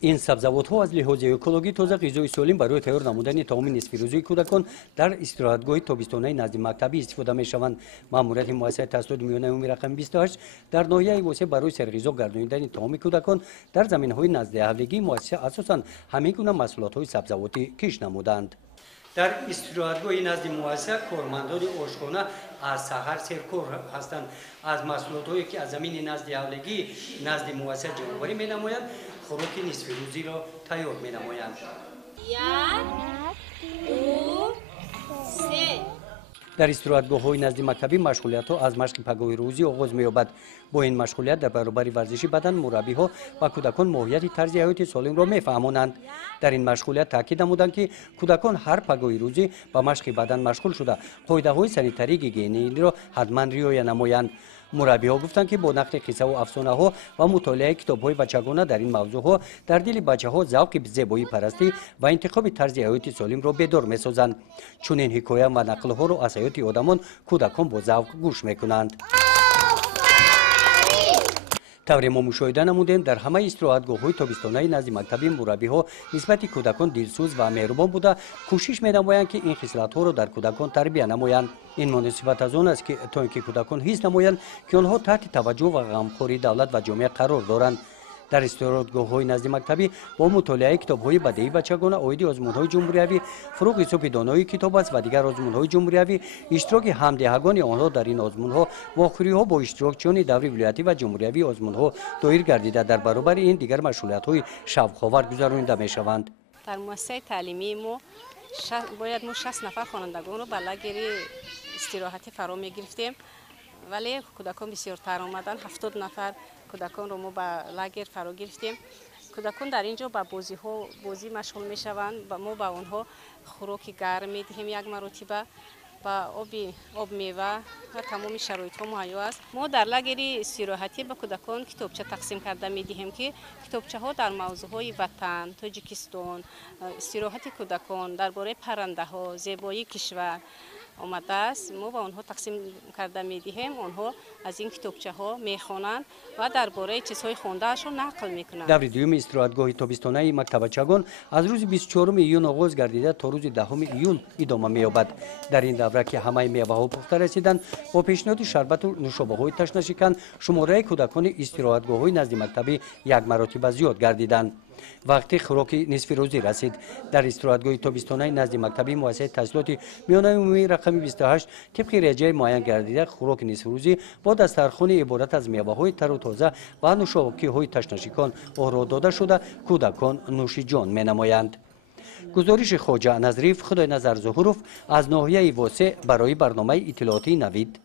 این سبزیجات‌ها از لحاظ اکولوژی تازه غذای سالم برای تیار نمودن طعام نصف روزی کودکان در استراحتگاه تابستانی نزد مکتبی استفاده می‌شوند. ماموریت مؤسسه تحصیلات میانه عمومی رقم 28 در ناحیه واسه برای سرغذا گردانیدن طعام کودکان در زمین‌های نزد اهلگی مؤسسه اساساً همه گونه محصولات‌های سبزیجاتی کش نمودند. در استراحتگاه نزد مؤسسه کارمندان آشخانه از سحر سرکار هستند. از محصولاتی که از زمین نزد اهلگی نزد مؤسسه جمع‌آوری می‌نمایند خوراک نصف روزی را تیار می‌نمایند. در استراحتگاه‌های نزد مکتبی مشغولیت‌ها از مشق پگاه روزی آغاز می‌یابد. با این مشغولیت در برابر ورزش بدن مربی‌ها و کودکان ماهیت طرز حیات سالم را می‌فهمانند. در این مشغولیت تاکید نمودند که کودکان هر پگاه روزی با مشق بدن مشغول شده قاعده‌های سانیتری گیگینی را حتما رعایت نمایند. مربی‌ها گفتند که با نقل قصه و افسانه‌ها و مطالعه کتاب‌های بچگانه در این موضوع‌ها در دل بچه‌ها ذوق به زیبایی پرستی و انتخاب طرز حیات سالم را بیدار می‌سازند. چون این حکایت و نقل‌ها را از حیات آدمان کودکان با ذوق گوش می‌کنند. طوری ما مشاهده نمودیم در همه استراحتگاه‌های تابستانی نزد مکتبی مربی‌ها نسبت کودکان دلسوز و مهربان بوده کوشش می‌نمایند که این خصلت‌ها را در کودکان تربیت نمایند. این مناسبت از آن است که تا اینکه کودکان حس نمایند که آنها تحت توجه و غمخوری دولت و جامعه قرار دارند. در استراحتگاه‌های نزد مکتبی با مطالعه کتاب‌های بدیهی بچگانه عاید آزمون‌های جمهوری فروغ حساب دانایی کتاب است و دیگر آزمون‌های جمهوری اشتراک همدهگان آنها در این آزمون‌ها و آخری‌ها با اشتراک چون دوره ولایتی و جمهوری آزمون‌ها دایر گردیده در برابر این دیگر مشغولیت‌های شوق‌آور گذرانیده می‌شوند. در مؤسسه تعلیمی ما باید 60 نفر خوانندگان رو برای استراحتی فرا می‌گرفتیم ولی کودکان بسیارتر آمدن 70 نفر کودکان رو ما با لاگر فرا گرفتیم. کودکان در اینجا با بازی مشغول میشوند و ما با اونها خوراک گرم میدهیم یک مرتبه و آب میوه و تمام شرایط ها مهیا است. ما در لاگر استراحتی به کودکان کتابچه تقسیم کرده میدهیم که کتابچه ها در موضوع های وطن، تاجیکستان، استراحت کودکان، درباره پرنده ها، زیبایی کشور آمده است. ما با آنها تقسیم کرده می‌دهیم. آنها از این کتابچه ها می‌خوانند و درباره چیزهای خوانده‌شان نقل می‌کنند. دوره دوم استراحتگاه تابستانی مکتب بچگان از روز 24 ایون آغاز گردیده تا روز 10 ایون ادامه می‌یابد. در این دوره که همه میوه‌ها پخته رسیدند با پیشنهاد شربت و نوشابه‌های تشنشکن شماره کودکان استراحتگاه‌های نزد مکتبی یک مرتبه زیاد گردیدند. وقتی خوراک نصف روزی رسید در استراحتگاه تابستانی نزد مکتبی مؤسسه تحصیلات میانه عمومی رقم 28 طبق رجای معین گردیده خوراک نصف روزی با دسترخوان عبارت از میوه‌های تر و تازه و نوشابه‌های تشنشکان آورده داده شده کودکان نوش جان می‌نمایند. گزارش خواجه نظریف خدای نظر ظهورов از ناحیه واسه برای برنامه اطلاعاتی نوید.